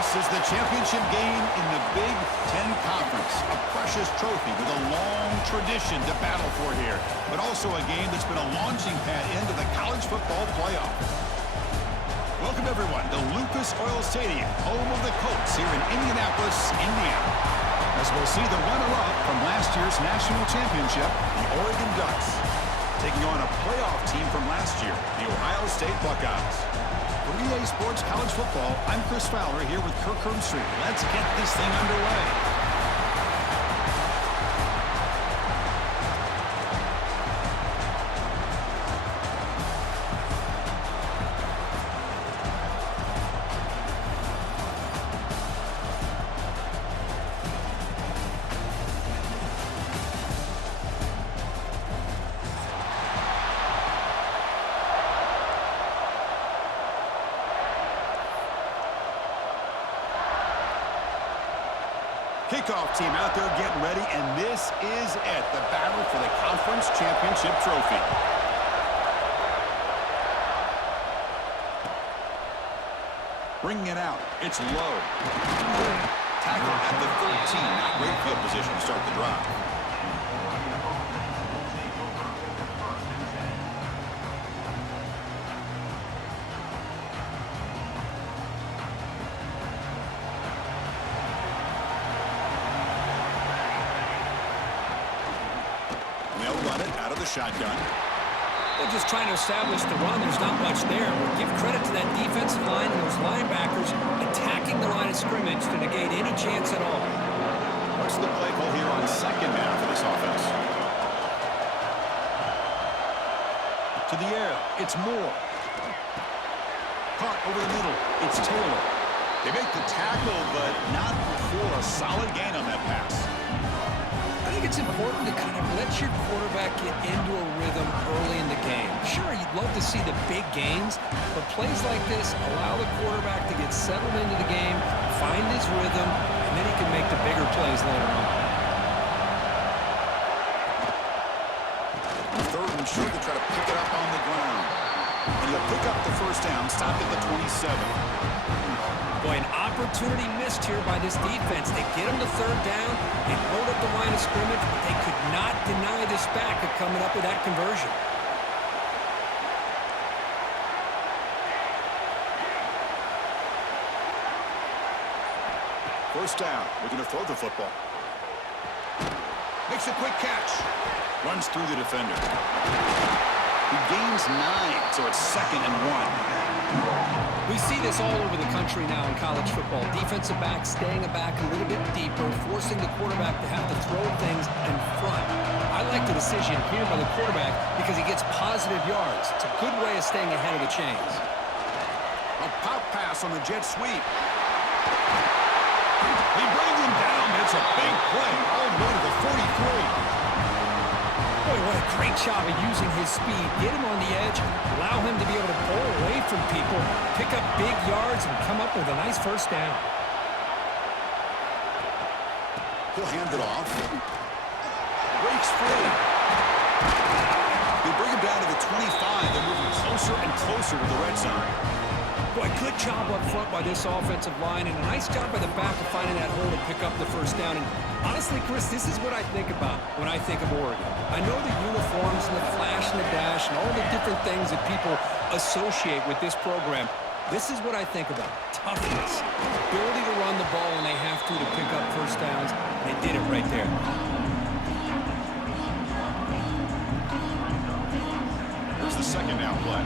This is the championship game in the Big Ten Conference. A precious trophy with a long tradition to battle for here, but also a game that's been a launching pad into the college football playoff. Welcome, everyone, to Lucas Oil Stadium, home of the Colts here in Indianapolis, Indiana. As we'll see the runner-up from last year's national championship, the Oregon Ducks, taking on a playoff team from last year, the Ohio State Buckeyes. For EA Sports College Football, I'm Chris Fowler here with Kirk Herbstreit. Let's get this thing underway. Kickoff team out there getting ready, and this is it, the battle for the conference championship trophy. Bringing it out, it's low. Tackle at the 13, not great field position to start the drive. Shotgun. They're just trying to establish the run. There's not much there. But give credit to that defensive line and those linebackers attacking the line of scrimmage to negate any chance at all. What's the play call here on second down for this offense? To the air, it's Moore. Caught over the middle, it's Taylor. They make the tackle, but not before a solid gain on that pass. I think it's important to kind of let your quarterback get into a rhythm early in the game. Sure, you'd love to see the big gains, but plays like this allow the quarterback to get settled into the game, find his rhythm, and then he can make the bigger plays later on. Third and short to try to pick it up on the ground. And he'll pick up the first down, stopped at the 27. Boy, an opportunity missed here by this defense. They get him to third down and hold up the line of scrimmage, but they could not deny this back of coming up with that conversion. First down, looking to throw the football. Makes a quick catch. Runs through the defender. He gains 9, so it's 2nd and 1. We see this all over the country now in college football. Defensive backs staying back a little bit deeper, forcing the quarterback to have to throw things in front. I like the decision here by the quarterback because he gets positive yards. It's a good way of staying ahead of the chains. A pop pass on the jet sweep. He brings him down, but it's a big play all the way to the 43. Boy, what a great job of using his speed. Get him on the edge, allow him to be able to pull away from people, pick up big yards, and come up with a nice first down. He'll hand it off. Breaks free. They bring him down to the 25. They're moving closer and closer to the red zone. Boy, good job up front by this offensive line, and a nice job by the back of finding that hole to pick up the first down. And honestly, Chris, this is what I think about when I think of Oregon. I know the uniforms and the flash and the dash and all the different things that people associate with this program. This is what I think about. Toughness. Ability to run the ball when they have to pick up first downs. And they did it right there. Here's the second down play.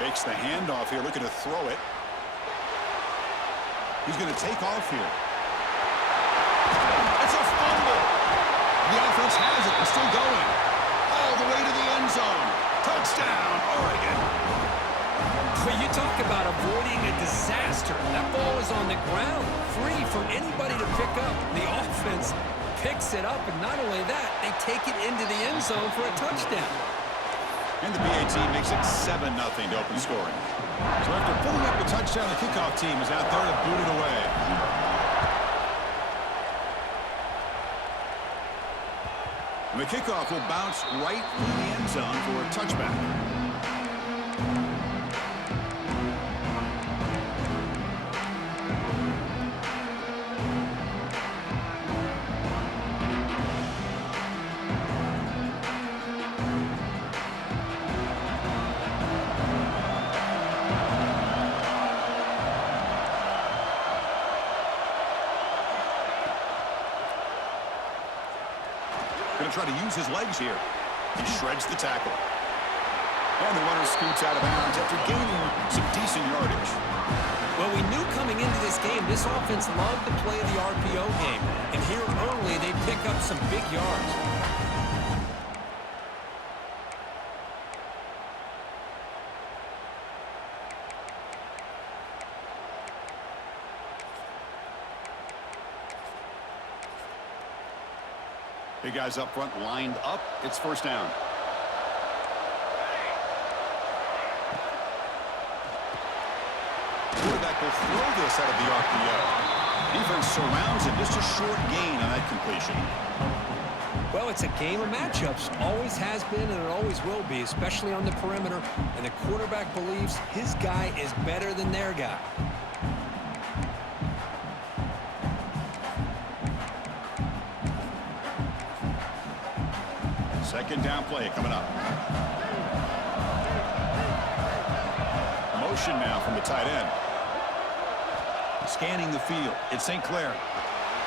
Fakes the handoff here, looking to throw it. He's going to take off here. It's a fumble. The offense has it. They're still going. All the way to the end zone. Touchdown, Oregon. But you talk about avoiding a disaster. That ball is on the ground, free for anybody to pick up. The offense picks it up, and not only that, they take it into the end zone for a touchdown. And the BAT makes it 7-0 to open scoring. So after pulling up the touchdown, the kickoff team is out there to boot it away. And the kickoff will bounce right through the end zone for a touchback. to try to use his legs here. He shreds the tackle. And the runner scoots out of bounds after gaining some decent yardage. Well, we knew coming into this game, this offense loved to play the RPO game. And here early, they pick up some big yards. Big guys up front lined up. It's first down. Quarterback will throw this out of the RPO. Defense surrounds him. Just a short gain on that completion. Well, it's a game of matchups. Always has been and it always will be, especially on the perimeter. And the quarterback believes his guy is better than their guy. Second down play coming up. Motion now from the tight end. Scanning the field. It's St. Clair.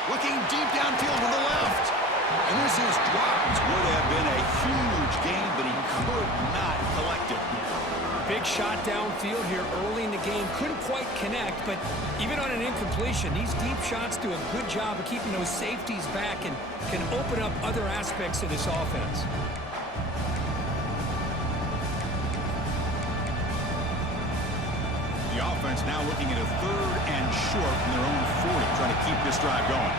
Looking deep downfield to the left. And this is dropped. Would have been a huge gain, but he could not collect it. Big shot downfield here early in the game. Couldn't quite connect, but even on an incompletion, these deep shots do a good job of keeping those safeties back and can open up other aspects of this offense. The offense now looking at a 3rd and short from their own 40, trying to keep this drive going.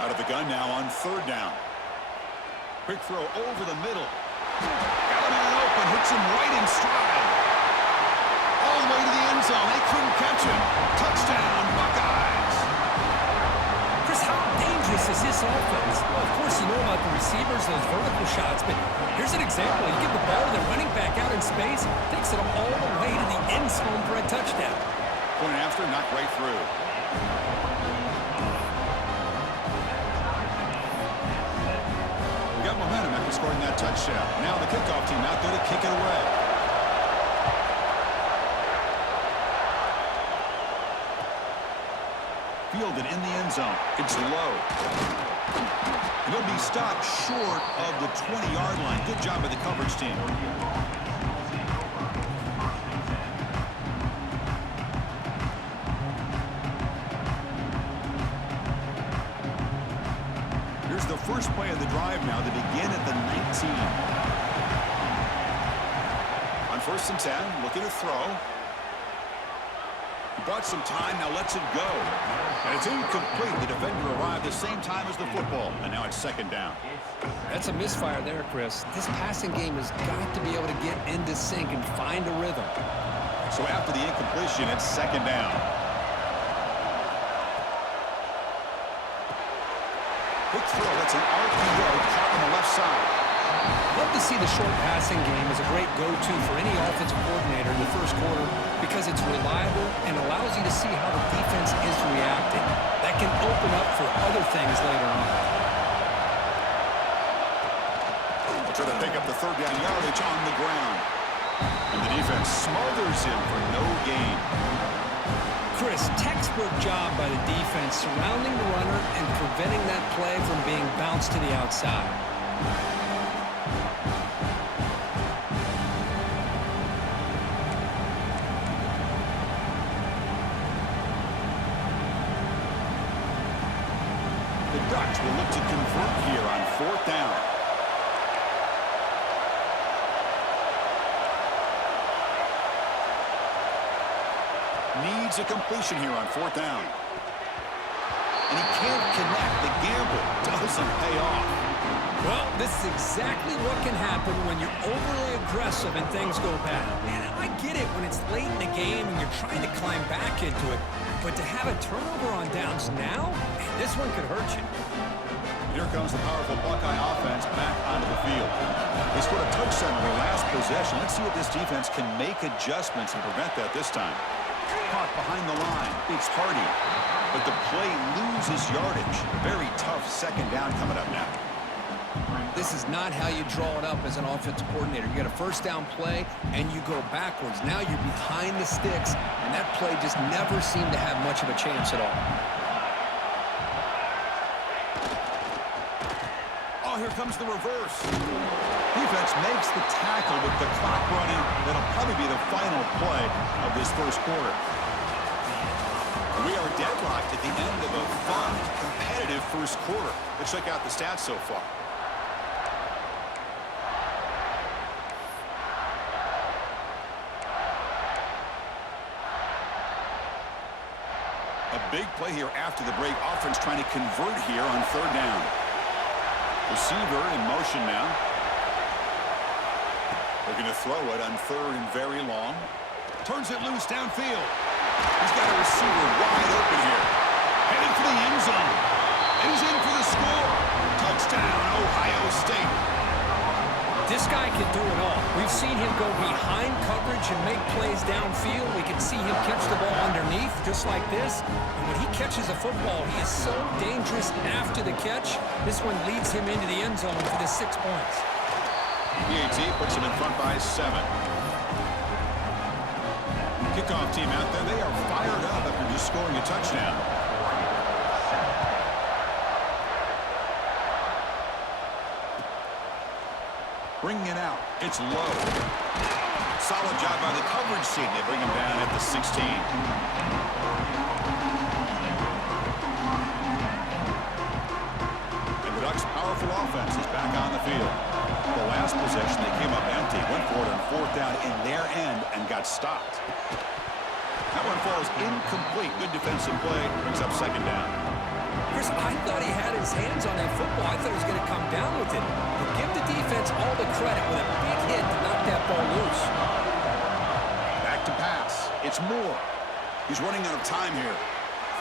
Out of the gun now on 3rd down. Quick throw over the middle. Got him in open, hits him right in stride. All the way to the end zone. They couldn't catch him. Touchdown, Buckeyes. Chris, how dangerous is this offense? Well, of course, you know about the receivers, those vertical shots, but here's an example. You give the ball to the running back out in space, takes it all the way to the end zone for a touchdown. Point after, knocked right through. Got momentum after scoring that touchdown. Now the kickoff team out there to kick it away. Fielded in the end zone. It's low. And he'll be stopped short of the 20-yard line. Good job by the coverage team. Here's the first play of the drive now to begin at the 19. On 1st and 10, looking to throw. He bought some time, now lets it go. And it's incomplete. The defender arrived the same time as the football, and now it's 2nd down. That's a misfire there, Chris. This passing game has got to be able to get into sync and find a rhythm. So after the incompletion, it's 2nd down. Quick throw, that's an RPO caught on the left side. Love to see the short passing game as a great go-to for any offensive coordinator in the first quarter because it's reliable and allows you to see how the defense is reacting. That can open up for other things later on. They'll try to pick up the 3rd down yardage on the ground. And the defense smothers him for no gain. Chris, textbook job by the defense surrounding the runner and preventing that play from being bounced to the outside. The Ducks will look to convert here on 4th down. Needs a completion here on 4th down. And he can't connect. The gamble doesn't pay off. Well, this is exactly what can happen when you're overly aggressive and things go bad. Man, I get it when it's late in the game and you're trying to climb back into it. But to have a turnover on downs now, man, this one could hurt you. Here comes the powerful Buckeye offense back onto the field. They scored a touchdown on their last possession. Let's see if this defense can make adjustments and prevent that this time. Caught behind the line. It's Hardy. But the play loses yardage. Very tough 2nd down coming up now. This is not how you draw it up as an offensive coordinator. You got a 1st down play, and you go backwards. Now you're behind the sticks, and that play just never seemed to have much of a chance at all. Now here comes the reverse. Defense makes the tackle with the clock running. That'll probably be the final play of this first quarter. We are deadlocked at the end of a fun, competitive first quarter. Let's check out the stats so far. A big play here after the break. Offense trying to convert here on third down. Receiver in motion now. They're going to throw it on third and very long. Turns it loose downfield. He's got a receiver wide open here. Headed for the end zone. And he's in for the score. Touchdown, Ohio State. This guy can do it all. We've seen him go behind coverage and make plays downfield. We can see him catch the ball underneath, just like this. And when he catches a football, he is so dangerous after the catch. This one leads him into the end zone for the 6 points. PAT puts him in front by 7. Kickoff team out there. They are fired up after just scoring a touchdown. Bringing it out. It's low. Solid job by the coverage team. They bring him down at the 16. And the Ducks' powerful offense is back on the field. The last possession, they came up empty, went for it on fourth down in their end and got stopped. That one falls incomplete. Good defensive play. Brings up second down. Chris, I thought he had his hands on that football. I thought he was going to come down with it. But give the defense all the credit with a big hit to knock that ball loose. Back to pass. It's Moore. He's running out of time here.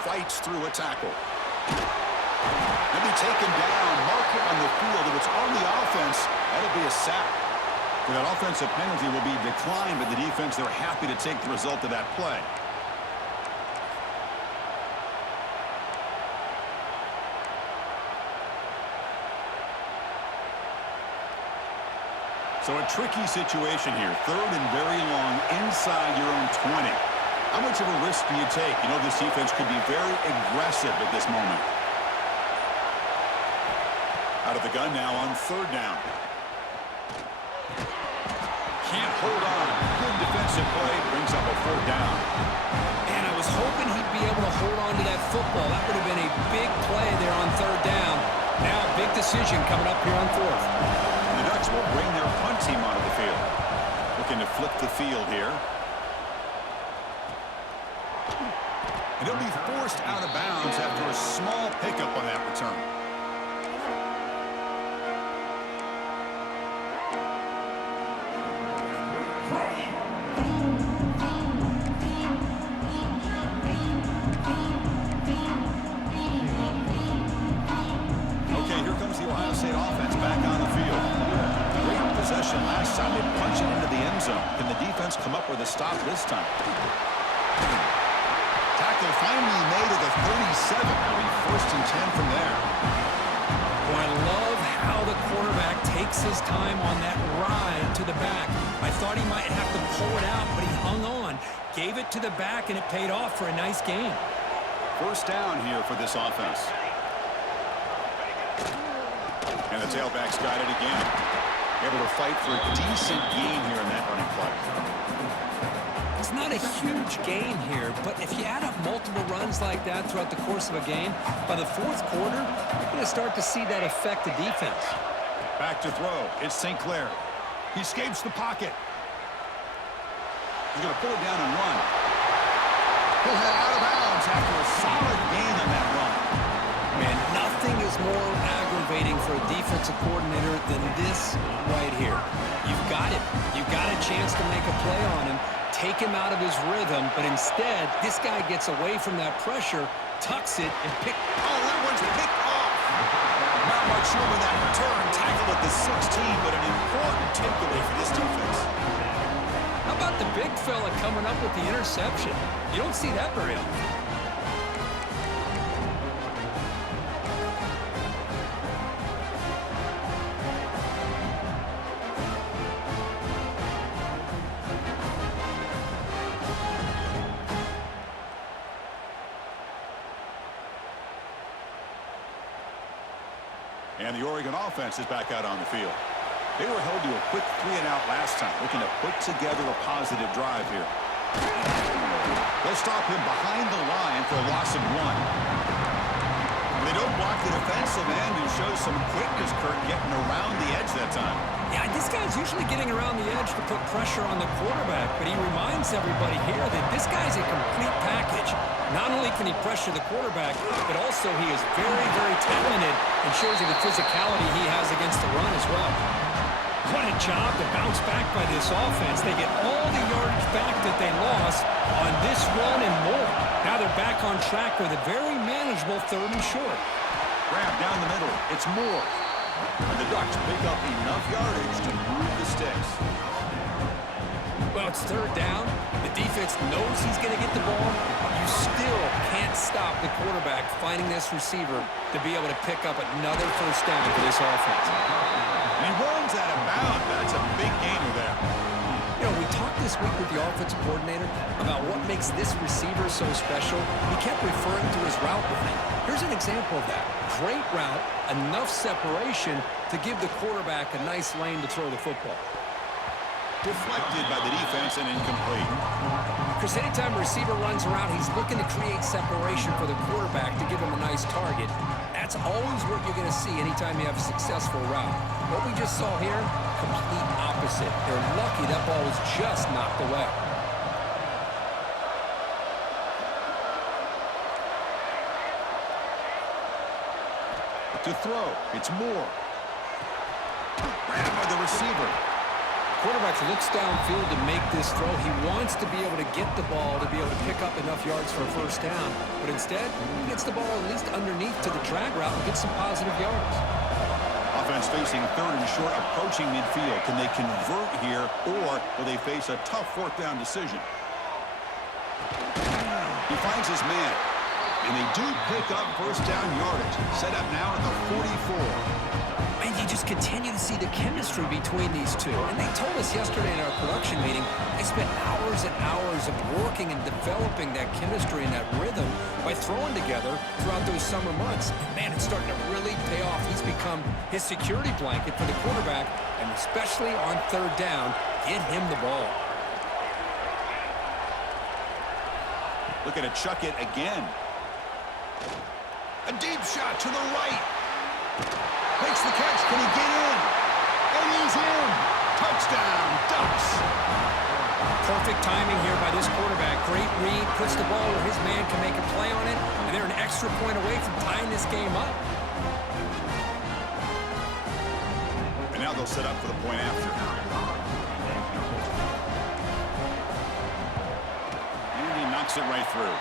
Fights through a tackle. Maybe taken down. Marker on the field. If it's on the offense, that'll be a sack. And that offensive penalty will be declined by the defense. They're happy to take the result of that play. So a tricky situation here. Third and very long inside your own 20. How much of a risk do you take? You know this defense could be very aggressive at this moment. Out of the gun now on third down. Can't hold on. Good defensive play. Brings up a fourth down. And I was hoping he'd be able to hold on to that football. That would have been a big play there on third down. Now a big decision coming up here on fourth. And the Ducks will bring their punt team onto the field. Looking to flip the field here. And he'll be forced out of bounds after a small pickup on that return. Okay, here comes the Ohio State offense back on the field. Great possession last time. They punch it into the end zone. Can the defense come up with a stop this time? Tackle finally made at the 37. It'll be first and 10 from there. Well, I love how the quarterback takes his time on that ride to the back. I thought he might have to pull it out, but he hung on, gave it to the back, and it paid off for a nice gain. First down here for this offense. And the tailback's got it again. Able to fight for a decent gain here in that running play. It's not a huge gain here, but if you add up multiple runs like that throughout the course of a game, by the fourth quarter, you're going to start to see that affect the defense. Back to throw. It's St. Clair. He escapes the pocket. He's going to pull it down and run. He'll head out of bounds after a solid gain on that run. Man, nothing is more aggravating for a defensive coordinator than this right here. You've got it. You've got a chance to make a play on him, take him out of his rhythm, but instead, this guy gets away from that pressure, tucks it, and pick. Oh, that one's picked off. Not much room in that return. Tackled at the 16, but an important takeaway for this defense. How about the big fella coming up with the interception? You don't see that very often. And the Oregon offense is back out on the field. They were held to a quick 3-and-out last time, looking to put together a positive drive here. They'll stop him behind the line for a loss of 1. They don't block the defensive end and show some quickness, Kurt, getting around the edge that time. Yeah, this guy's usually getting around the edge to put pressure on the quarterback, but he reminds everybody here that this guy's a complete package. Not only can he pressure the quarterback, but also he is very, very talented and shows you the physicality he has against the run as well. What a job to bounce back by this offense. They get all the yardage back that they lost on this run and more. Now they're back on track with a very manageable 3rd and short. Grab down the middle. It's Moore. And the Ducks pick up enough yardage to move the sticks. Well, it's 3rd down. The defense knows he's going to get the ball. You still can't stop the quarterback finding this receiver to be able to pick up another 1st down for this offense. And he runs out of bounds. That's a big gainer there. You know, we talked this week with the offensive coordinator about what makes this receiver so special. He kept referring to his route running. Here's an example of that. Great route, enough separation to give the quarterback a nice lane to throw the football. Deflected by the defense and incomplete. Chris, anytime a receiver runs around, he's looking to create separation for the quarterback to give him a nice target. That's always what you're going to see anytime you have a successful route. What we just saw here, complete opposite. They're lucky that ball was just knocked away. To throw, it's Moore. Grabbed by the receiver. Quarterback looks downfield to make this throw. He wants to be able to get the ball to be able to pick up enough yards for a 1st down. But instead, he gets the ball at least underneath to the drag route and gets some positive yards. Offense facing 3rd and short, approaching midfield. Can they convert here, or will they face a tough 4th down decision? He finds his man. And they do pick up 1st down yardage. Set up now at the 44. And you just continue to see the chemistry between these two. And they told us yesterday in our production meeting, they spent hours and hours of working and developing that chemistry and that rhythm by throwing together throughout those summer months. And man, it's starting to really pay off. He's become his security blanket for the quarterback, and especially on 3rd down, get him the ball. Looking to chuck it again. A deep shot to the right. Makes the catch. Can he get in? And he's in. Touchdown, Ducks. Perfect timing here by this quarterback. Great read. Puts the ball where his man can make a play on it. And they're an extra point away from tying this game up. And now they'll set up for the point after. And he knocks it right through.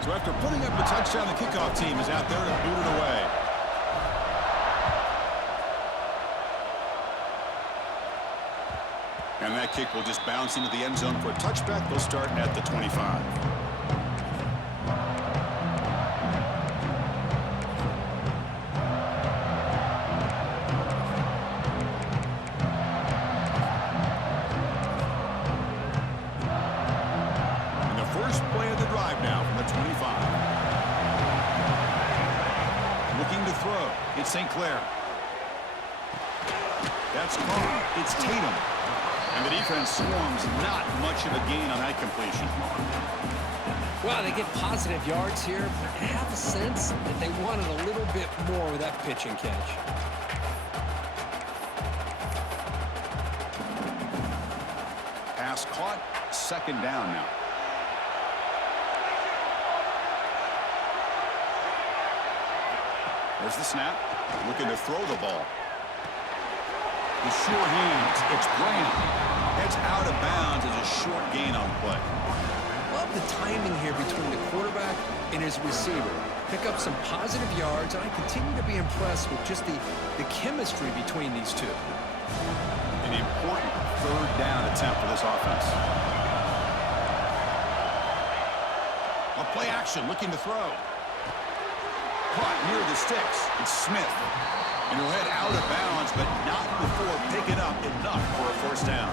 So after putting up a touchdown, the kickoff team is out there to boot it away. And that kick will just bounce into the end zone for a touchback. They'll start at the 25. It's St. Clair. That's caught. It's Tatum. And the defense swarms. Not much of a gain on that completion. Well, they get positive yards here. I have a sense that they wanted a little bit more with that pitch and catch. Pass caught. 2nd down now. There's the snap. Looking to throw the ball. The sure hands. It's Graham. Heads out of bounds as a short gain on play. Love the timing here between the quarterback and his receiver. Pick up some positive yards, and I continue to be impressed with just the chemistry between these two. An important 3rd down attempt for this offense. A play action, looking to throw. Caught near the sticks. It's Smith. And he'll head out of bounds, but not before picking up enough for a 1st down.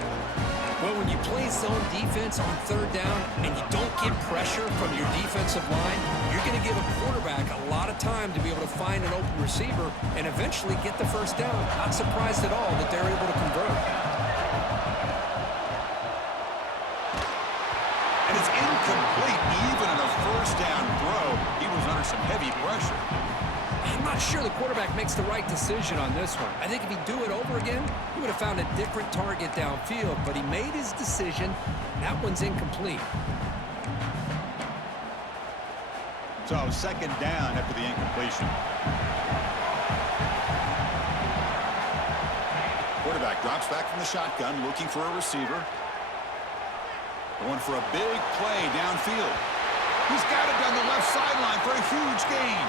Well, when you play zone defense on third down and you don't get pressure from your defensive line, you're going to give a quarterback a lot of time to be able to find an open receiver and eventually get the first down. Not surprised at all that they're able to convert. And it's incomplete. Even in a first down throw, he was under some heavy pressure. I'm not sure the quarterback makes the right decision on this one. I think if he'd do it over again, he would have found a different target downfield, but he made his decision. That one's incomplete. So second down after the incompletion. Quarterback drops back from the shotgun, looking for a receiver. Going for a big play downfield. He's got it down the left sideline for a huge gain.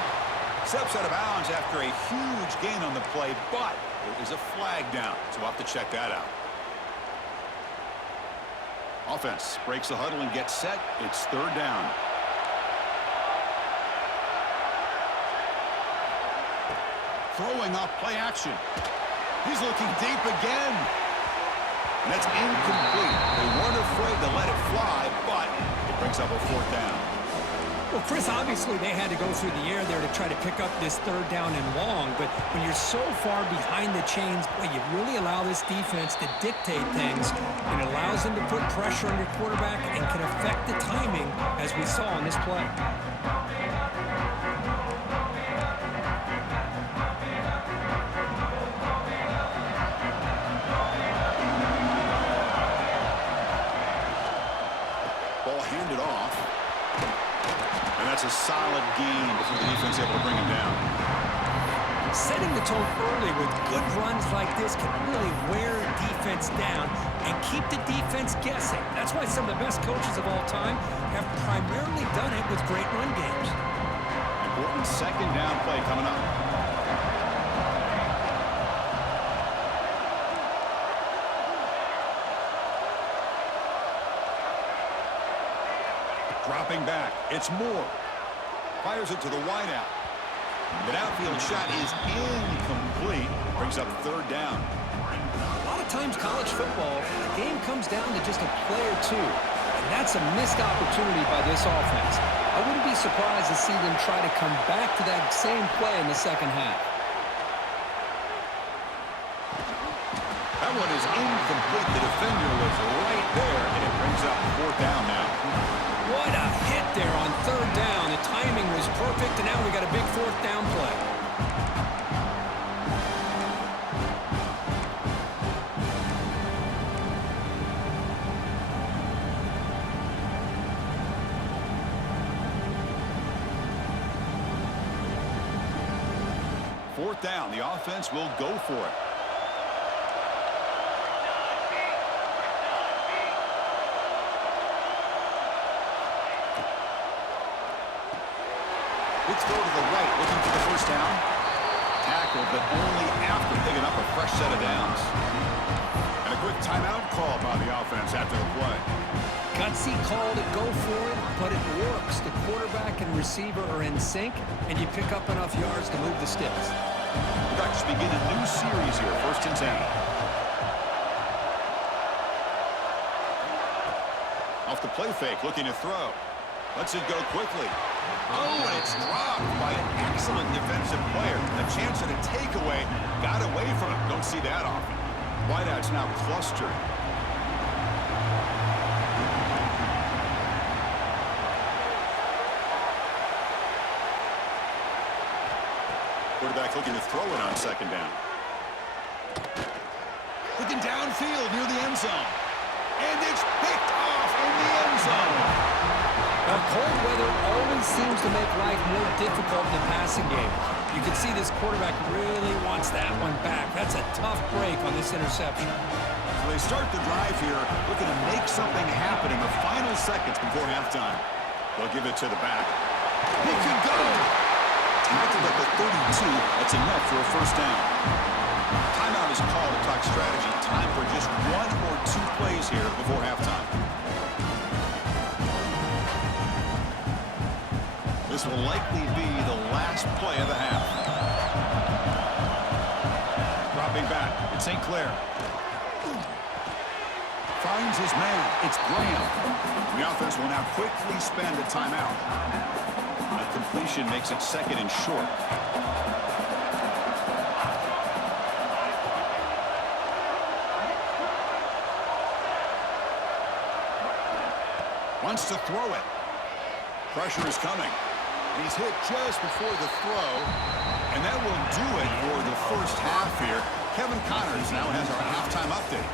Steps out of bounds after a huge gain on the play, but there is a flag down, so we'll have to check that out. Offense breaks the huddle and gets set. It's third down. Throwing off play action. He's looking deep again. And that's incomplete. They weren't afraid to let it fly, but it brings up a fourth down. Well, Chris, obviously they had to go through the air there to try to pick up this third down and long, but when you're so far behind the chains, boy, you really allow this defense to dictate things, and it allows them to put pressure on your quarterback and can affect the timing, as we saw on this play. Ball handed off. That's a solid gain before the defense able to bring him down. Setting the tone early with good runs like this can really wear defense down and keep the defense guessing. That's why some of the best coaches of all time have primarily done it with great run games. Important second down play coming up. Dropping back. It's Moore. Fires it to the wideout. The downfield shot is incomplete. Brings up third down. A lot of times college football, the game comes down to just a play or two. And that's a missed opportunity by this offense. I wouldn't be surprised to see them try to come back to that same play in the second half. That one is incomplete. The defender was right there, and it brings up fourth down now. What a hit there on third down. The timing was perfect, and now we got a big fourth down play. Fourth down. The offense will go for it. Quick throw to the right, looking for the first down. Tackled, but only after picking up a fresh set of downs. And a quick timeout call by the offense after the play. Gutsy call to go for it, but it works. The quarterback and receiver are in sync, and you pick up enough yards to move the sticks. The Ducks begin a new series here, 1st and 10. Off the play fake, looking to throw. Lets it go quickly. Oh, and it's dropped by an excellent defensive player. A chance at a takeaway. Got away from him. Don't see that often. Wideout's now clustered. Quarterback looking to throw it on second down. Looking downfield near the end zone. And it's picked off in the end zone. Now, cold weather always seems to make life more difficult in the passing game. You can see this quarterback really wants that one back. That's a tough break on this interception. So they start the drive here, looking to make something happen in the final seconds before halftime. They'll give it to the back. He can go. Tackled at the 32. That's enough for a first down. Timeout is called to talk strategy. Time for just one or two plays here before halftime. This will likely be the last play of the half. Dropping back, it's St. Clair. 5 finds his man. It's Graham. The offense will now quickly spend a timeout. A completion makes it 2nd and short. Wants to throw it. Pressure is coming. And he's hit just before the throw. And that will do it for the first half here. Kevin Connors now has our halftime update.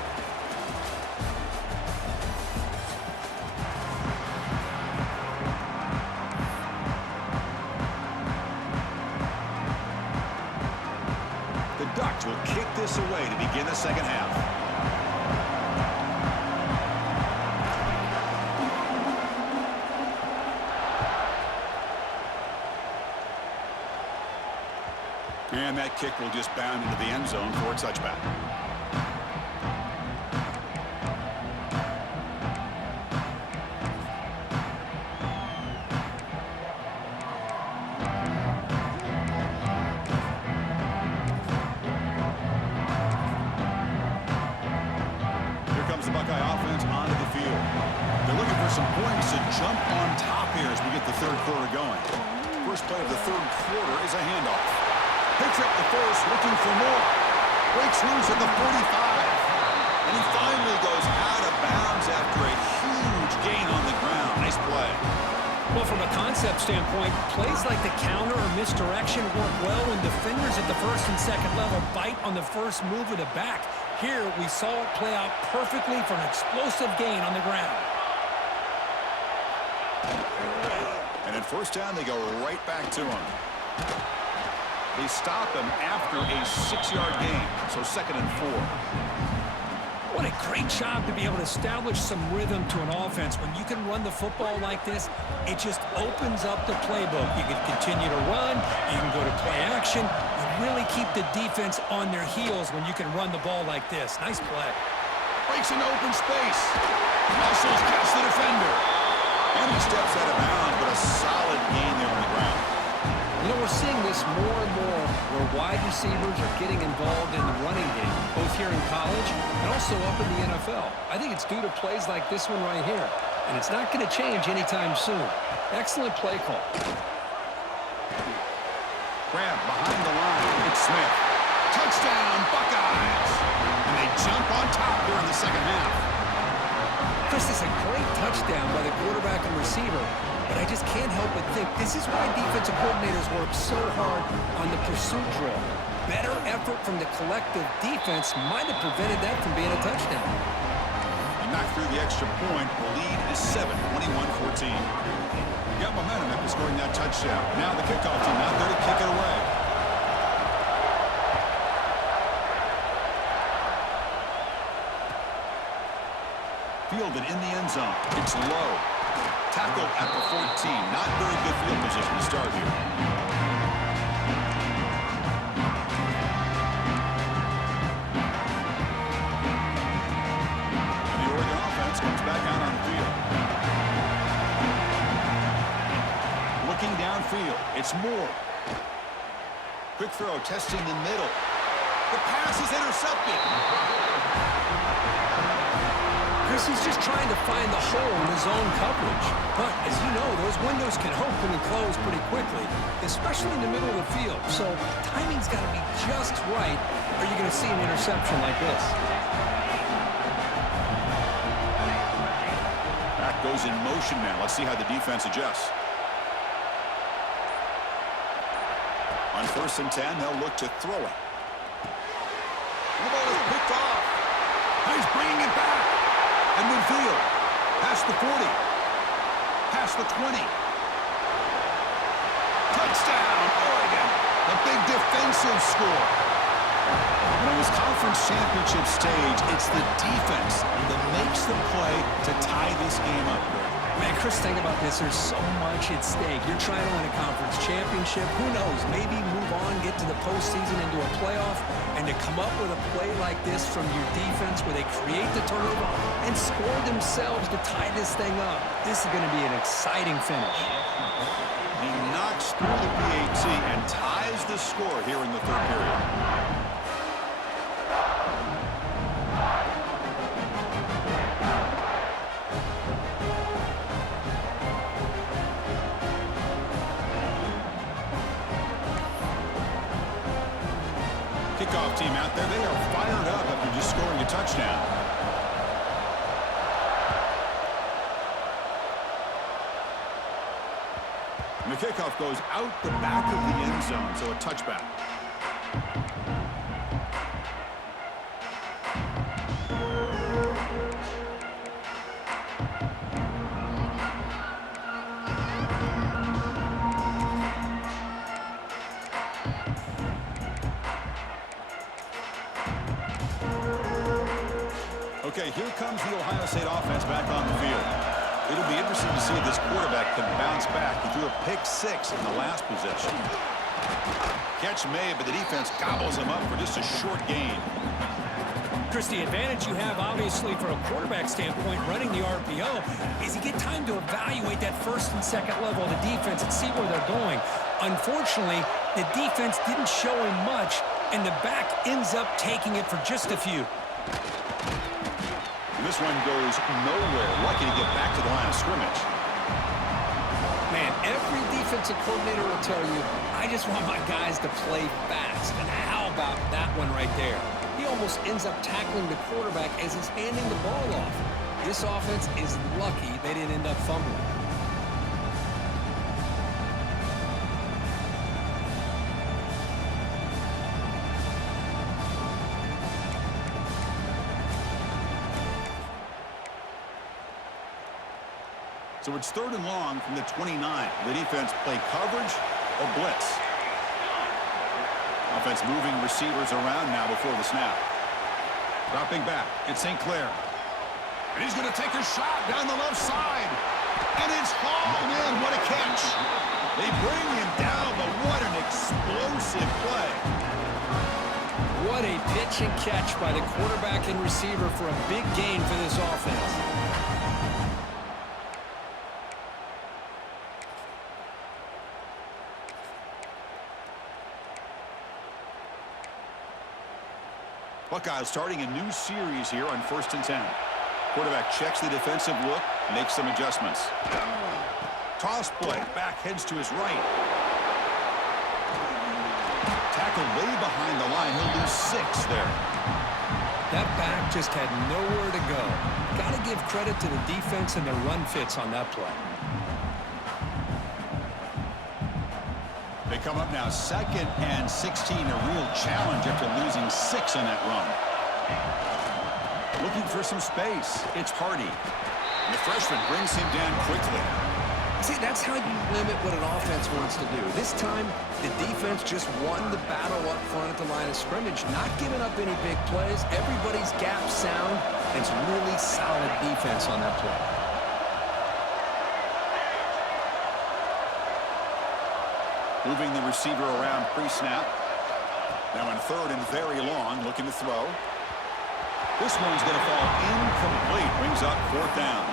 The Ducks will kick this away to begin the second half. And that kick will just bound into the end zone for a touchback. Here comes the Buckeye offense onto the field. They're looking for some points to jump on top here as we get the third quarter going. First play of the third quarter is a handoff. Picks up the first, looking for more. Breaks loose at the 45. And he finally goes out of bounds after a huge gain on the ground. Nice play. Well, from a concept standpoint, plays like the counter or misdirection work well when defenders at the first and second level bite on the first move of the back. Here, we saw it play out perfectly for an explosive gain on the ground. And at first down, they go right back to him. They stop him after a 6-yard gain, so 2nd and 4. What a great job to be able to establish some rhythm to an offense. When you can run the football like this, it just opens up the playbook. You can continue to run, you can go to play action. You really keep the defense on their heels when you can run the ball like this. Nice play. Breaks into open space. Muscles past the defender. And he steps out of bounds, but a solid gain there on the ground. You know, we're seeing this more and more where wide receivers are getting involved in the running game, both here in college and also up in the NFL. I think it's due to plays like this one right here, and it's not going to change anytime soon. Excellent play call. Grab behind the line. It's Smith. Touchdown, Buckeyes! And they jump on top here in the second half. Chris, is a great touchdown by the quarterback and receiver, but I just can't help but think this is why defensive coordinators work so hard on the pursuit drill. Better effort from the collective defense might have prevented that from being a touchdown. He knocked through the extra point. The lead is 7, 21-14. Got momentum after scoring that touchdown. Now the kickoff team out there to kick it away. Fielded in the end zone. It's low. Tackled at the 14. Not very good field position to start here. And the Oregon offense comes back out on the field. Looking downfield. It's Moore. Quick throw, testing the middle. The pass is intercepted. Chris is just trying to find the hole in his own coverage. But, as you know, those windows can open and close pretty quickly, especially in the middle of the field. So, timing's got to be just right, or you're going to see an interception like this. Back goes in motion now. Let's see how the defense adjusts. On 1st and 10, they'll look to throw it. The ball is picked off. He's bringing it back. And midfield, past the 40, past the 20. Touchdown, Oregon. The big defensive score. And on this conference championship stage, it's the defense that makes the play to tie this game up. Man, Chris, think about this. There's so much at stake. You're trying to win a conference championship. Who knows? Maybe move on, get to the postseason, into a playoff, and to come up with a play like this from your defense where they create the turnover and score themselves to tie this thing up. This is going to be an exciting finish. He knocks through the PAT and ties the score here in the third period. kickoff team out there, they are fired up after just scoring a touchdown. And the kickoff goes out the back of the end zone, so a touchback. Okay, here comes the Ohio State offense back on the field. It'll be interesting to see if this quarterback can bounce back. He threw a pick-6 in the last possession. Catch made, but the defense gobbles him up for just a short gain. Chris, the advantage you have, obviously, from a quarterback standpoint, running the RPO, is you get time to evaluate that first and second level of the defense and see where they're going. Unfortunately, the defense didn't show him much, and the back ends up taking it for just a few. This one goes nowhere. Lucky to get back to the line of scrimmage. Man, every defensive coordinator will tell you, I just want my guys to play fast. And how about that one right there? He almost ends up tackling the quarterback as he's handing the ball off. This offense is lucky they didn't end up fumbling. So it's 3rd and long from the 29. The defense play coverage or blitz. Offense moving receivers around now before the snap. Dropping back, it's St. Clair. And he's going to take a shot down the left side. And it's hauled in. What a catch. They bring him down, but what an explosive play. What a pitch and catch by the quarterback and receiver for a big gain for this offense. Buckeyes starting a new series here on 1st and 10. Quarterback checks the defensive look, makes some adjustments. Toss play, back heads to his right. Tackle way behind the line, he'll lose 6 there. That back just had nowhere to go. Got to give credit to the defense and the run fits on that play. They come up now 2nd and 16, a real challenge after losing 6 on that run. Looking for some space. It's Hardy. And the freshman brings him down quickly. See, that's how you limit what an offense wants to do. This time, the defense just won the battle up front at the line of scrimmage, not giving up any big plays. Everybody's gap sound. It's really solid defense on that play. Moving the receiver around pre-snap. Now in 3rd and very long, looking to throw. This one's going to fall incomplete. Brings up 4th down.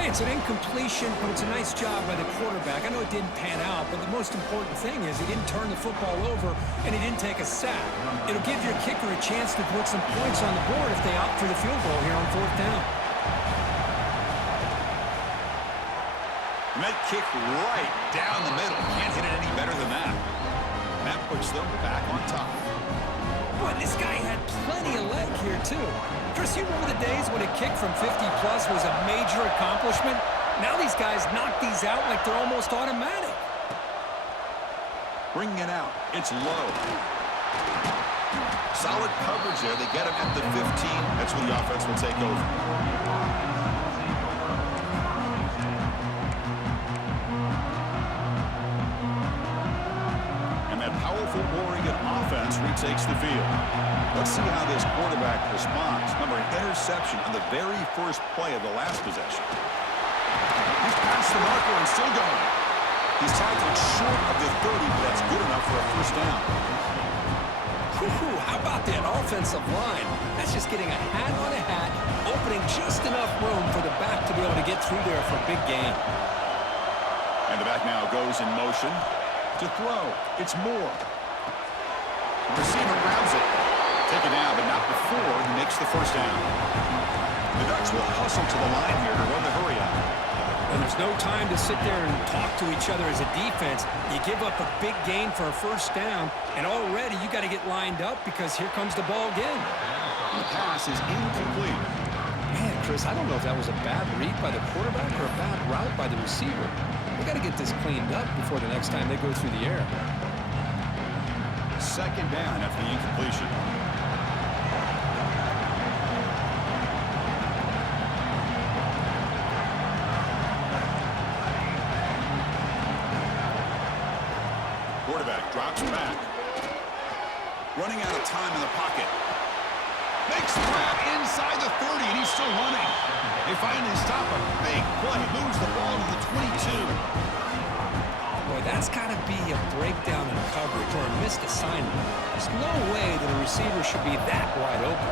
Hey, it's an incompletion, but it's a nice job by the quarterback. I know it didn't pan out, but the most important thing is he didn't turn the football over and he didn't take a sack. It'll give your kicker a chance to put some points on the board if they opt for the field goal here on 4th down. Met kick right down the middle. Can't hit it any better than that. That puts them back on top. Boy, this guy had plenty of leg here, too. Chris, you remember the days when a kick from 50-plus was a major accomplishment? Now these guys knock these out like they're almost automatic. Bringing it out. It's low. Solid coverage there. They get him at the 15. That's when the offense will take over. Powerful Oregon offense retakes the field. Let's see how this quarterback responds. Remember, an interception on the very first play of the last possession. He's past the marker and still going. He's tackled short of the 30, but that's good enough for a 1st down. How about that offensive line? That's just getting a hat on a hat, opening just enough room for the back to be able to get through there for a big gain. And the back now goes in motion. To throw, it's Moore. The receiver grabs it. Taken down, but not before he makes the 1st down. The Ducks will hustle to the line here to run the hurry up. And there's no time to sit there and talk to each other as a defense. You give up a big gain for a first down, and already you got to get lined up because here comes the ball again. The pass is incomplete. Man, Chris, I don't know if that was a bad read by the quarterback or a bad route by the receiver. They got to get this cleaned up before the next time they go through the air. Second down after the incompletion. Quarterback drops back. Running out of time in the pocket. Makes the grab inside the 30, and he's still running. They finally stop a big play. Moves the ball to the 22. Boy, that's got to be a breakdown in coverage or a missed assignment. There's no way that a receiver should be that wide open.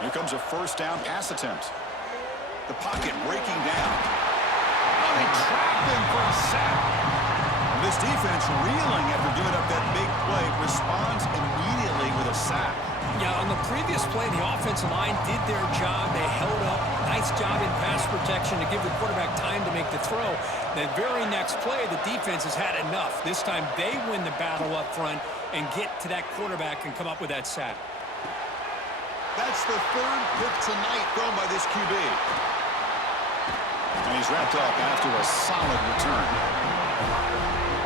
Here comes a first down pass attempt. The pocket breaking down. Oh, they trap him for a sack. This defense reeling after giving up that big play responds immediately with a sack. Yeah, on the previous play, the offensive line did their job. They held up. Nice job in pass protection to give the quarterback time to make the throw. The very next play, the defense has had enough. This time they win the battle up front and get to that quarterback and come up with that sack. That's the third pick tonight thrown by this QB. And he's wrapped up after a solid return.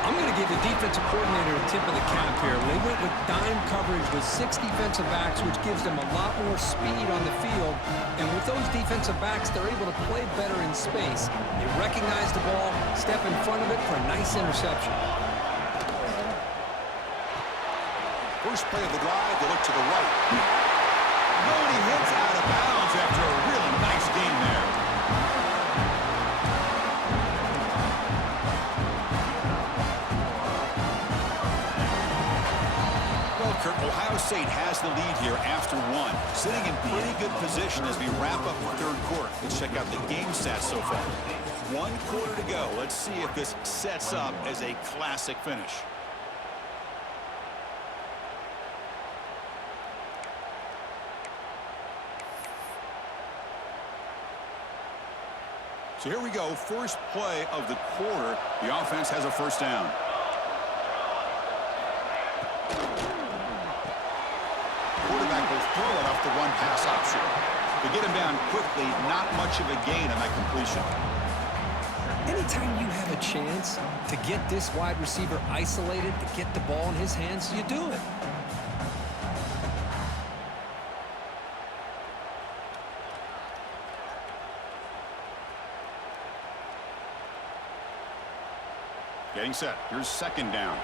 I'm going to give the defensive coordinator a tip of the cap here. They went with dime coverage with 6 defensive backs, which gives them a lot more speed on the field. And with those defensive backs, they're able to play better in space. They recognize the ball, step in front of it for a nice interception. First play of the drive, they look to the right. No, and he hits out of bounds after a really nice game there. Well, Kurt, Ohio State has the lead here after one. Sitting in pretty good position as we wrap up the third quarter. Let's check out the game stats so far. 1 quarter to go. Let's see if this sets up as a classic finish. So here we go, first play of the quarter. The offense has a first down. Quarterback will throw it off the one-pass option. To get him down quickly, not much of a gain on that completion. Anytime you have a chance to get this wide receiver isolated, to get the ball in his hands, you do it. Getting set. Here's second down.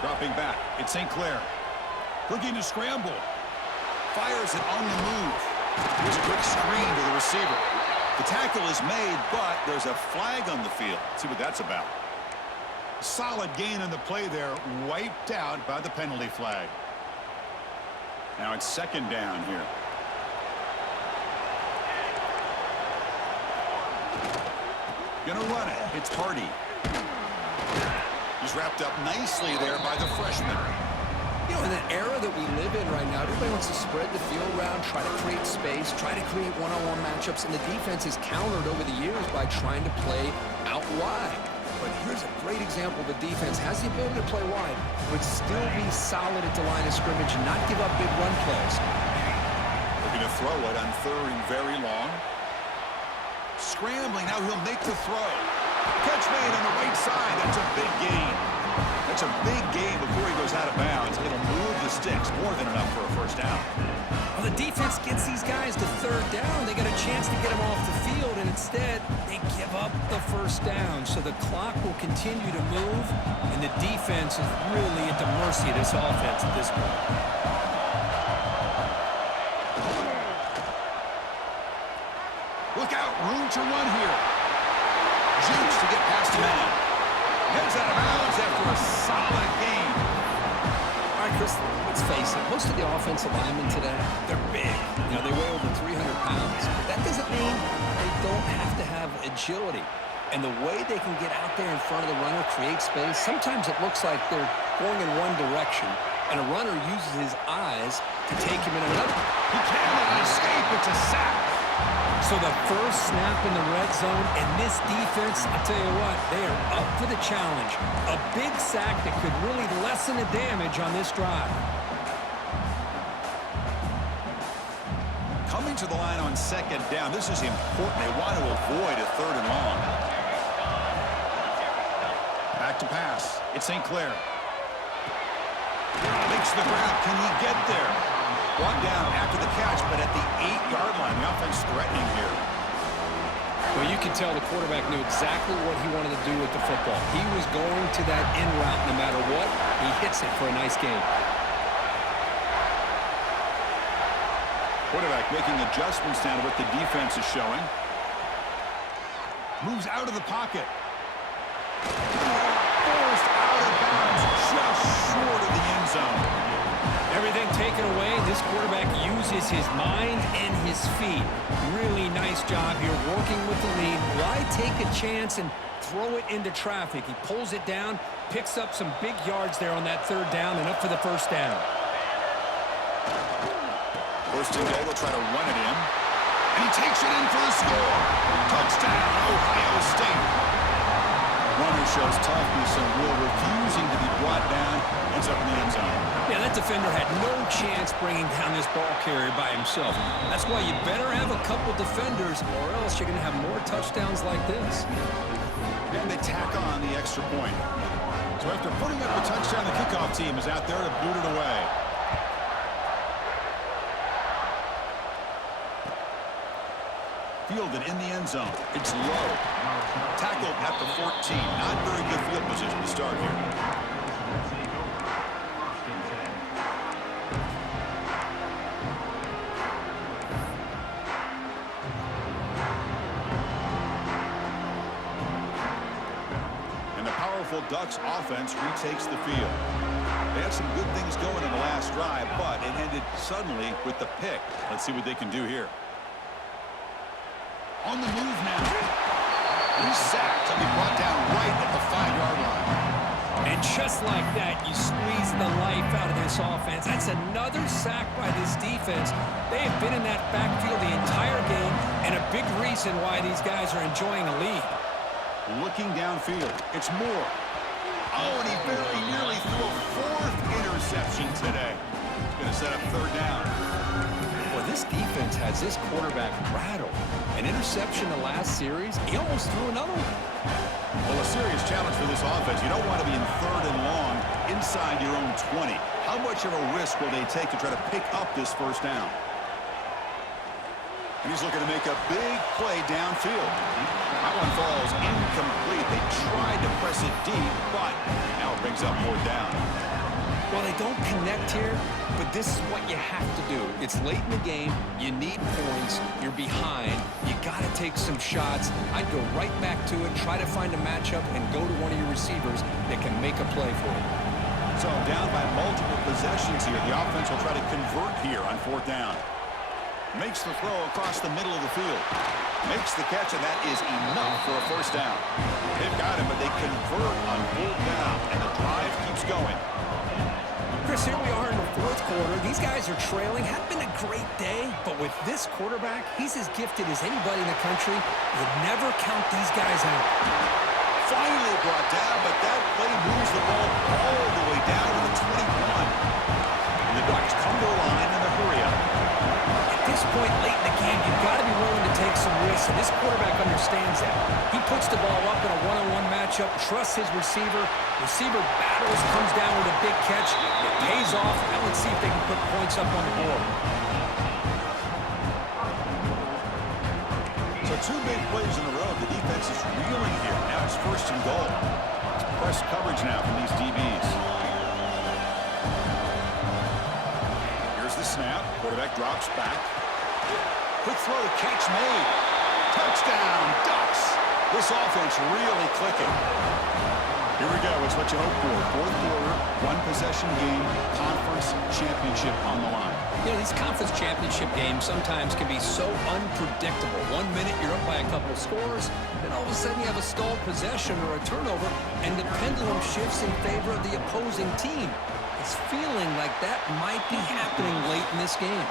Dropping back. It's St. Clair. Looking to scramble. Fires it on the move. Here's a quick screen to the receiver. The tackle is made, but there's a flag on the field. Let's see what that's about. Solid gain on the play there. Wiped out by the penalty flag. Now it's second down here. Gonna run it. It's Hardy. He's wrapped up nicely there by the freshman. You know, in the era that we live in right now, everybody wants to spread the field around, try to create space, try to create one-on-one matchups, and the defense is countered over the years by trying to play out wide. But here's a great example of a defense has the ability to play wide, but still be solid at the line of scrimmage and not give up big run plays. Looking to throw it on third and very long. Scrambling, now he'll make the throw. Catch made on the right side. That's a big gain. That's a big gain before he goes out of bounds. It'll move the sticks more than enough for a first down. Well, the defense gets these guys to third down. They got a chance to get them off the field, and instead they give up the first down. So the clock will continue to move, and the defense is really at the mercy of this offense at this point. Look out, room to run here. Jukes to get past the man. Heads out of bounds after a solid game. All All right, Chris, let's face it. Most of the offensive linemen today, they're big. You know, they weigh over 300 pounds. But that doesn't mean they don't have to have agility. And the way they can get out there in front of the runner, create space, sometimes it looks like they're going in one direction, and a runner uses his eyes to take him in another. He can't escape. It's a sack. So the first snap in the red zone, and this defense, I'll tell you what, they are up for the challenge. A big sack that could really lessen the damage on this drive. Coming to the line on second down. This is important. They want to avoid a third and long. Back to pass. It's St. Clair. Makes the grab. Can he get there? Brought down after the catch, but at the 8-yard line. The offense threatening here. Well, you can tell the quarterback knew exactly what he wanted to do with the football. He was going to that in route no matter what. He hits it for a nice gain. Quarterback making adjustments down to what the defense is showing. Moves out of the pocket. Forced out of bounds, just short of the end zone. Everything taken away, this quarterback uses his mind and his feet. Really nice job here working with the lead. Why take a chance and throw it into traffic? He pulls it down, picks up some big yards there on that third down, and up for the first down. First and goal, they'll try to run it in. And he takes it in for the score. Touchdown, Ohio State. Runner shows toughness and will, refusing to be brought down. Ends up in the end zone. Yeah, that defender had no chance bringing down this ball carrier by himself. That's why you better have a couple defenders, or else you're going to have more touchdowns like this. And they tack on the extra point. So after putting up a touchdown, the kickoff team is out there to boot it away. Fielded in the end zone. It's low. Tackled at the 14. Not very good field position to start here. And the powerful Ducks offense retakes the field. They had some good things going in the last drive, but it ended suddenly with the pick. Let's see what they can do here. On the move now. He's sacked. He'll be brought down right at the 5-yard line. And just like that, you squeeze the life out of this offense. That's another sack by this defense. They have been in that backfield the entire game, and a big reason why these guys are enjoying a lead. Looking downfield. It's Moore. Oh, and he very nearly threw a 4th interception today. He's going to set up third down. Well, this defense has this quarterback rattled. An interception the last series, he almost threw another one. Well, a serious challenge for this offense. You don't want to be in third and long inside your own 20. How much of a risk will they take to try to pick up this first down? And he's looking to make a big play downfield. That one falls incomplete. They tried to press it deep, but now it brings up more down. Well, they don't connect here, but this is what you have to do. It's late in the game. You need points. You're behind. You got to take some shots. I'd go right back to it, try to find a matchup, and go to one of your receivers that can make a play for you. So down by multiple possessions here. The offense will try to convert here on 4th down. Makes the throw across the middle of the field. Makes the catch, and that is enough for a first down. They've got him, but they convert on 4th down, and the drive keeps going. Chris, here we are in the 4th quarter. These guys are trailing. Hadn't been a great day, but with this quarterback, he's as gifted as anybody in the country. You never count these guys out. Finally brought down, but that play moves the ball all the way down to the 21. And the Ducks come to the line in a hurry up. At this point late in the game, you've got to be willing to take some risks, and this quarterback understands that. He puts the ball up in a one-on-one matchup, trusts his receiver. Receiver battles, comes down with a big catch. It pays off. Now let's see if they can put points up on the board. So 2 big plays in a row. The defense is reeling here. Now it's 1st and goal. It's press coverage now from these DBs. Here's the snap. Quarterback drops back. Quick throw, catch made. Touchdown, Ducks. This offense really clicking. Here we go. It's what you hope for. Fourth quarter, one-possession game, conference championship on the line. You know, these conference championship games sometimes can be so unpredictable. 1 minute you're up by a couple of scores, then all of a sudden you have a stalled possession or a turnover, and the pendulum shifts in favor of the opposing team. It's feeling like that might be happening late in this game.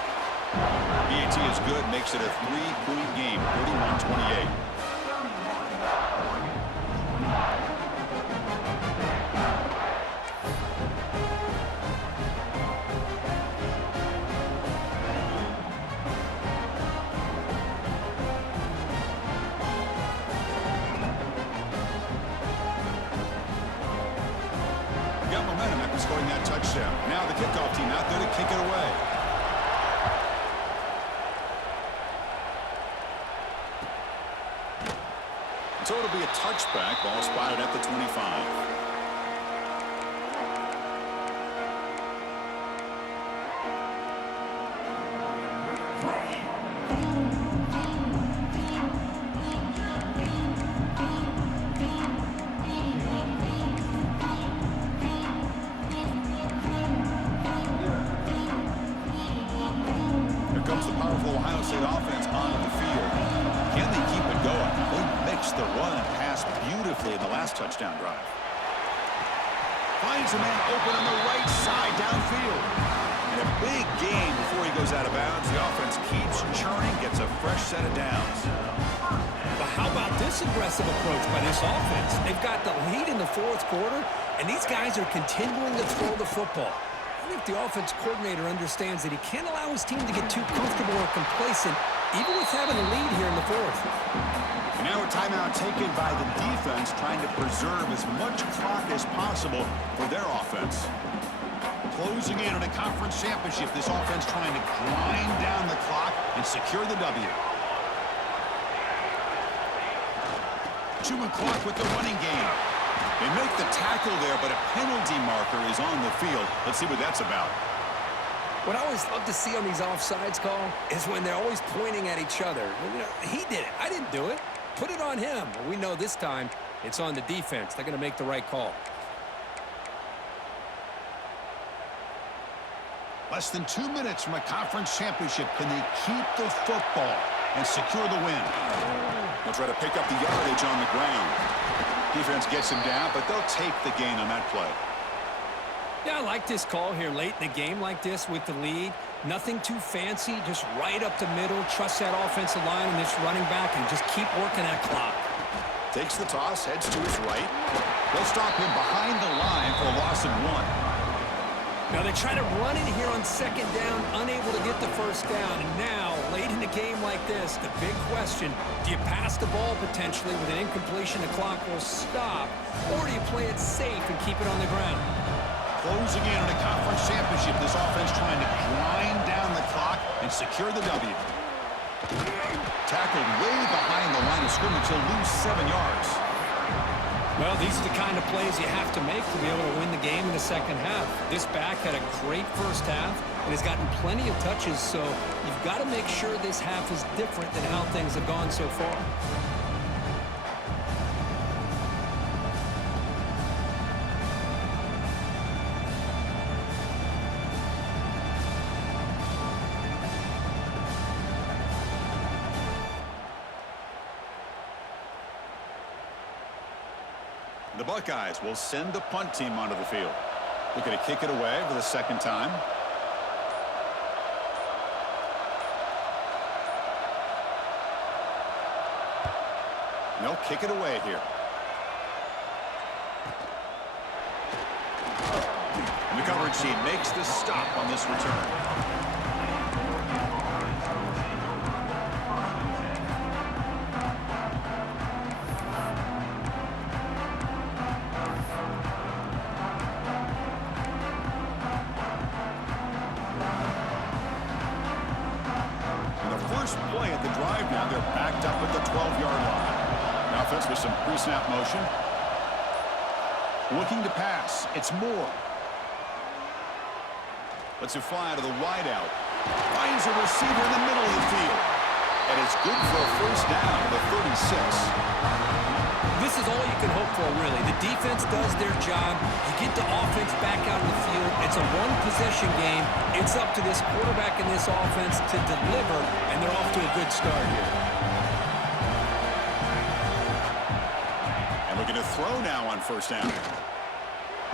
PAT is good, makes it a 3-point game, 31-28. Got momentum after scoring that touchdown. Now the kickoff team out there to kick it away. So it'll be a touchback. Ball spotted at the 25. Here comes the powerful Ohio State offense onto the field. Can they keep it going? They mixed the run and pass beautifully in the last touchdown drive. Finds a man open on the right side downfield. And a big gain before he goes out of bounds. The offense keeps churning, gets a fresh set of downs. But how about this aggressive approach by this offense? They've got the lead in the fourth quarter, and these guys are continuing to throw the football. I think the offense coordinator understands that he can't allow his team to get too comfortable or complacent, even with having a lead here in the fourth. And now a timeout taken by the defense, trying to preserve as much clock as possible for their offense. Closing in on a conference championship, this offense trying to grind down the clock and secure the W. Chewing clock with the running game. They make the tackle there, but a penalty marker is on the field. Let's see what that's about. What I always love to see on these offsides call is when they're always pointing at each other. You know, he did it. I didn't do it. Put it on him. Well, we know this time it's on the defense. They're going to make the right call. Less than 2 minutes from a conference championship. Can they keep the football and secure the win? They'll try to pick up the yardage on the ground. Defense gets him down, but they'll take the gain on that play. Yeah, I like this call here late in the game like this with the lead. Nothing too fancy, just right up the middle. Trust that offensive line and this running back and just keep working that clock. Takes the toss, heads to his right. They'll stop him behind the line for a loss of 1. Now they try to run it here on second down, unable to get the first down. And now, late in the game like this, the big question, do you pass the ball potentially with an incompletion, the clock will stop, or do you play it safe and keep it on the ground? Closing in on a conference championship, this offense trying to grind down the clock and secure the W. Tackled way behind the line of scrimmage, he'll lose 7 yards. Well, these are the kind of plays you have to make to be able to win the game in the second half. This back had a great first half and has gotten plenty of touches, so you've got to make sure this half is different than how things have gone so far. The Buckeyes will send the punt team onto the field. They're going to kick it away for the second time. And they'll kick it away here. And the coverage team makes the stop on this return. Play at the drive now. They're backed up at the 12-yard line. The offense with some pre-snap motion. Looking to pass. It's Moore. Lets it fly to the wideout. Finds a receiver in the middle of the field. And it's good for a first down at the 36. This is all you can hope for, really. The defense does their job. You get the offense back out on the field. It's a one-possession game. It's up to this quarterback and this offense to deliver, and they're off to a good start here. And looking to throw now on first down.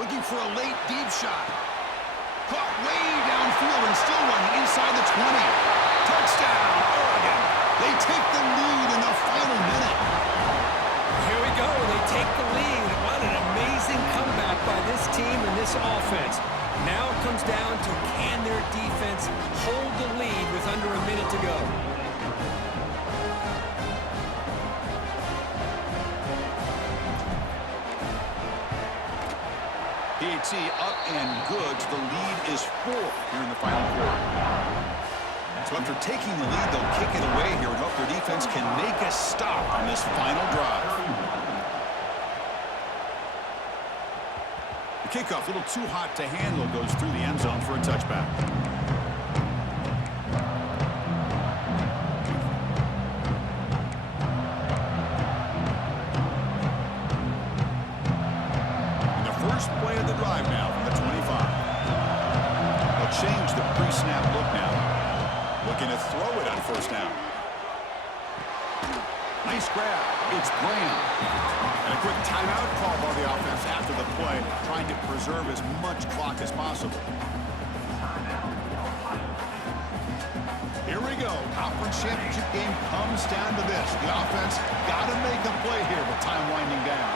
Looking for a late deep shot. Caught way downfield and still running inside the 20. Touchdown, Oregon. They take the lead in the final minute. Here we go. They take the lead. What an amazing comeback by this team and this offense. Now it comes down to can their defense hold the lead with under a minute to go. PAT up and good. The lead is 4 here in the final quarter. So after taking the lead, they'll kick it away here and hope their defense can make a stop on this final drive. The kickoff, a little too hot to handle, goes through the end zone for a touchback. And the first play of the drive now from the 25. They'll change the pre-snap look now. Looking to throw it on first down. Nice grab. It's Graham. And a quick timeout call by the offense after the play, trying to preserve as much clock as possible. Here we go. Conference championship game comes down to this. The offense got to make a play here with time winding down.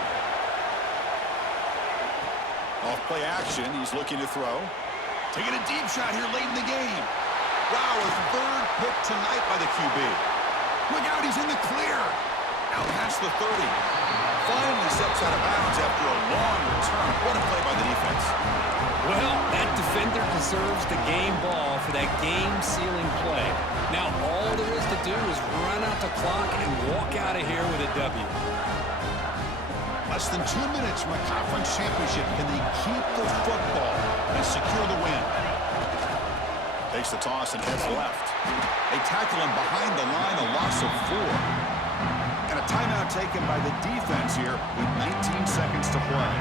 Off play action. He's looking to throw. Taking a deep shot here late in the game. Wow, a third pick tonight by the QB. Look out, he's in the clear. Out past the 30. Finally steps out of bounds after a long return. What a play by the defense. Well, that defender deserves the game ball for that game-sealing play. Now all there is to do is run out the clock and walk out of here with a W. Less than 2 minutes from a conference championship. Can they keep the football and secure the win? Takes the toss and heads left. They tackle him behind the line, a loss of 4. And a timeout taken by the defense here with 19 seconds to play.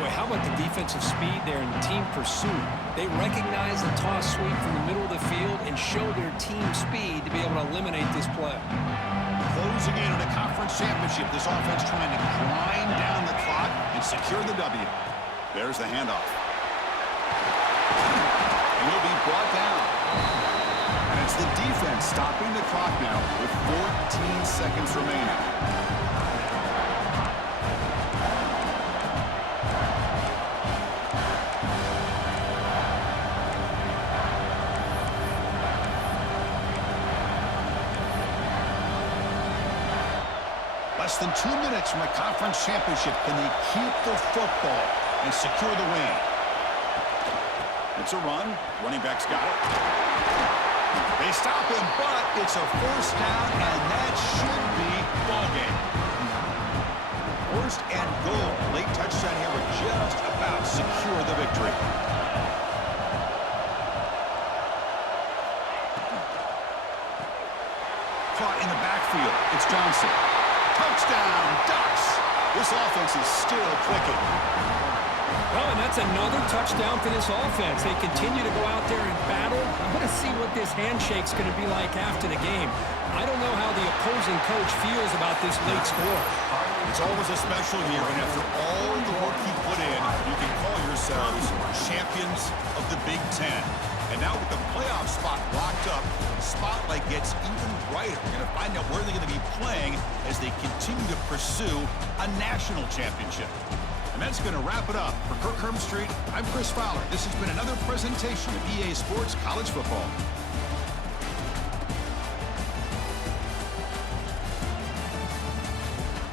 Boy, how about the defensive speed there in team pursuit? They recognize the toss sweep from the middle of the field and show their team speed to be able to eliminate this play. Closing in on a conference championship, this offense trying to grind down the clock and secure the W. There's the handoff. And he'll be brought down. And it's the defense stopping the clock now with 14 seconds remaining. Less than 2 minutes from a conference championship. Can they keep the football and secure the win? It's a run. Running back's got it. They stop him, but it's a first down, and that should be ball game. First and goal. Late touchdown here would just about secure the victory. Caught in the backfield. It's Johnson. Touchdown, Ducks. This offense is still clicking. Oh, and that's another touchdown for this offense. They continue to go out there and battle. I want to see what this handshake's going to be like after the game. I don't know how the opposing coach feels about this late score. It's always a special year, and after all the work you put in, you can call yourselves champions of the Big Ten. And now with the playoff spot locked up, the spotlight gets even brighter. We're going to find out where they're going to be playing as they continue to pursue a national championship. And that's going to wrap it up. For Kirk Hermstreet, I'm Chris Fowler. This has been another presentation of EA Sports College Football.